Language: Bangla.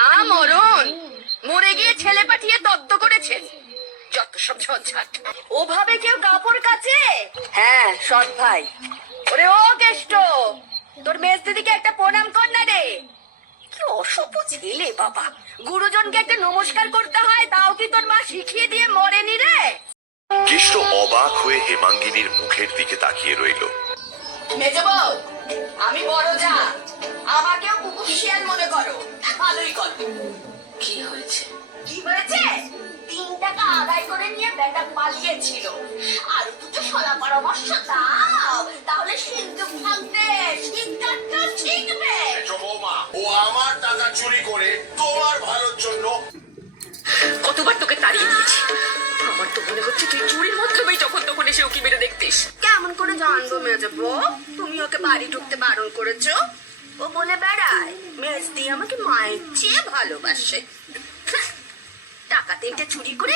আমরণ মরে গিয়ে ছেলে পাঠিয়ে তত্ত্ব করেছেন। যত সব ঝঞ্ঝাট। ওভাবে কেউ কাপড় কাচে? হ্যাঁ, সৎ ভাই। ওরে ও কেষ্ট, তোর মেজদিদিকে একটা প্রণাম কর না রে। কি অসভ্য ছেলে বাবা, গুরুজনকে একটা নমস্কার করতে হয়, তাও কি তোর মা শিখিয়ে দিয়ে মরেনি রে? কেষ্ট অবাক হয়ে হেমাঙ্গিনীর মুখের দিকে তাকিয়ে রইল। মেজো বউ, আমি বড় যা, আমাকেও কুকুর শিয়াল মনে করো। ভালোই করো। কি হয়েছে? কি হয়েছে? 3 টাকা আদায় করে নিয়ে বেটা পালিয়েছিল। আর দুটো সলা পরামর্শ দাও, তাহলে সিন্ধুক ভাঙতে সিদ্ধার্থ শিখবে। বৌমা, ও আমার টাকা চুরি করে তোমার ভালোর জন্য। কতবার তোকে তাড়িয়ে দিয়েছি, আমার তো মনে হচ্ছে তুই চুরির মাধ্যমেই যখন তখন এসে ওকে মেরে দেখতিস। কেমন করে জানবো মেজো বউ? তুমি ওকে বাড়ি ঢুকতে বারণ করেছো। ও বলে বেড়ায় মেজদি আমাকে মায়ের চেয়ে ভালোবাসে। টাকা 3টে চুরি করে